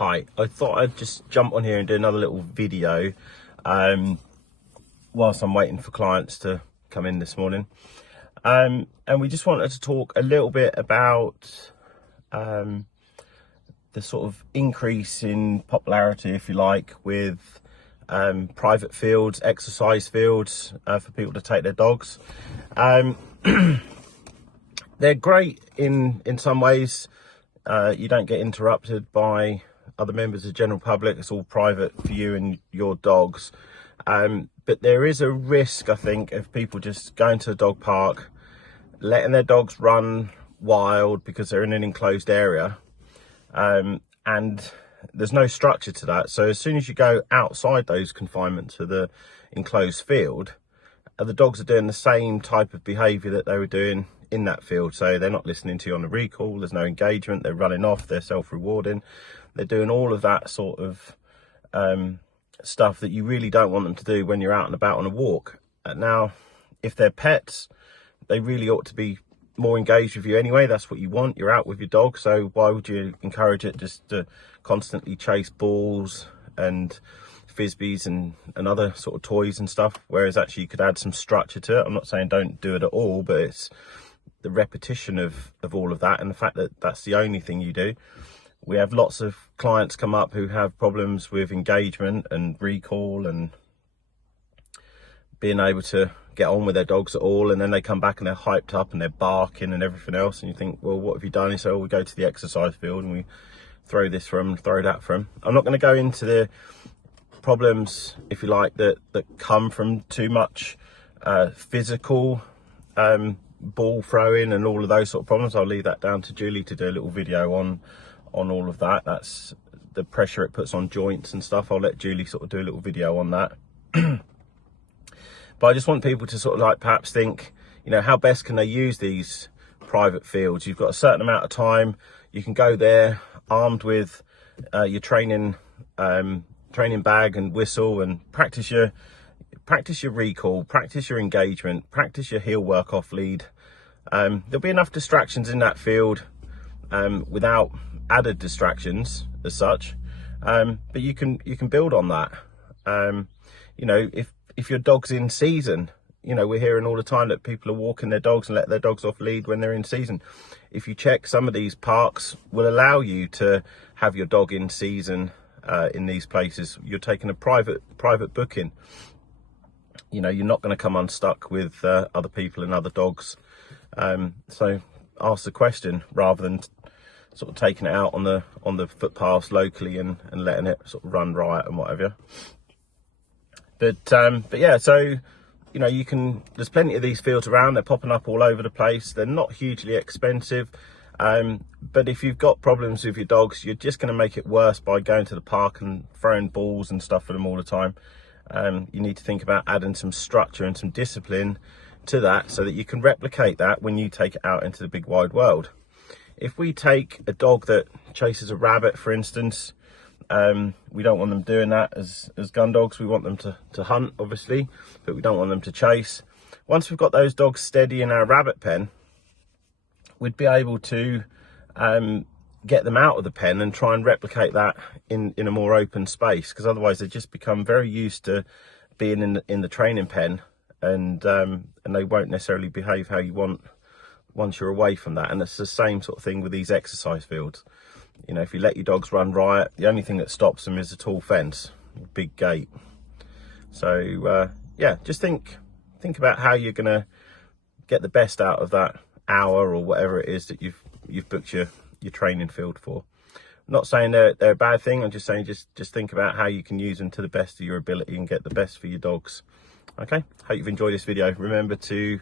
Hi, I thought I'd just jump on here and do another little video whilst I'm waiting for clients to come in this morning. And we just wanted to talk a little bit about the sort of increase in popularity, if you like, with private fields, exercise fields for people to take their dogs. They're great in some ways. You don't get interrupted by other members of the general public. It's all private for you and your dogs. But there is a risk, I think, of people just going to a dog park, letting their dogs run wild because they're in an enclosed area. And there's no structure to that. So as soon as you go outside those confinements of the enclosed field, the dogs are doing the same type of behaviour that they were doing in that field. So they're not listening to you on the recall, there's no engagement, they're running off, they're self-rewarding, they're doing all of that sort of stuff that you really don't want them to do when you're out and about on a walk. Now, if they're pets, they really ought to be more engaged with you anyway. That's what you want. You're out with your dog, so why would you encourage it just to constantly chase balls and frisbees and other sort of toys and stuff, whereas actually you could add some structure to it. I'm not saying don't do it at all, but it's the repetition of all of that and the fact that that's the only thing you do. We have lots of clients come up who have problems with engagement and recall and being able to get on with their dogs at all, and then they come back and they're hyped up and they're barking and everything else, and you think, well, what have you done? You say, oh, we go to the exercise field and we throw this for them, throw that for them. I'm not going to go into the problems, if you like, that come from too much physical ball throwing and all of those sort of problems. I'll leave that down to Julie to do a little video on all of that. That's the pressure it puts on joints and stuff. I'll let Julie sort of do a little video on that. But I just want people to sort of like perhaps think, you know, how best can they use these private fields? You've got a certain amount of time. You can go there armed with your training bag and whistle and practice your recall, practice your engagement, practice your heel work off lead. There'll be enough distractions in that field without added distractions as such, but you can build on that. You know, if your dog's in season, you know, we're hearing all the time that people are walking their dogs and let their dogs off lead when they're in season. If you check, some of these parks will allow you to have your dog in season in these places. You're taking a private booking. You know, you're not going to come unstuck with other people and other dogs. So ask the question rather than sort of taking it out on the footpaths locally and letting it sort of run riot and whatever. But yeah, so, you know, there's plenty of these fields around. They're popping up all over the place. They're not hugely expensive. But if you've got problems with your dogs, you're just going to make it worse by going to the park and throwing balls and stuff for them all the time. You need to think about adding some structure and some discipline to that so that you can replicate that when you take it out into the big wide world. If we take a dog that chases a rabbit, for instance, we don't want them doing that as gundogs. We want them to hunt, obviously, but we don't want them to chase. Once we've got those dogs steady in our rabbit pen, we'd be able to get them out of the pen and try and replicate that in a more open space, because otherwise they just become very used to being in the training pen, and they won't necessarily behave how you want once you're away from that. And it's the same sort of thing with these exercise fields. You know, if you let your dogs run riot, the only thing that stops them is a tall fence, a big gate. So yeah, just think about how you're going to get the best out of that hour or whatever it is that you've booked your training field for. I'm not saying they're a bad thing. I'm just saying just think about how you can use them to the best of your ability and get the best for your dogs. Okay, hope you've enjoyed this video. Remember to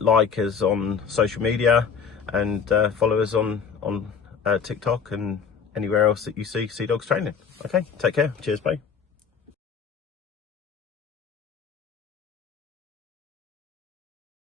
like us on social media and follow us on TikTok and anywhere else that you see Seadogs Training. Okay, take care. Cheers, bye.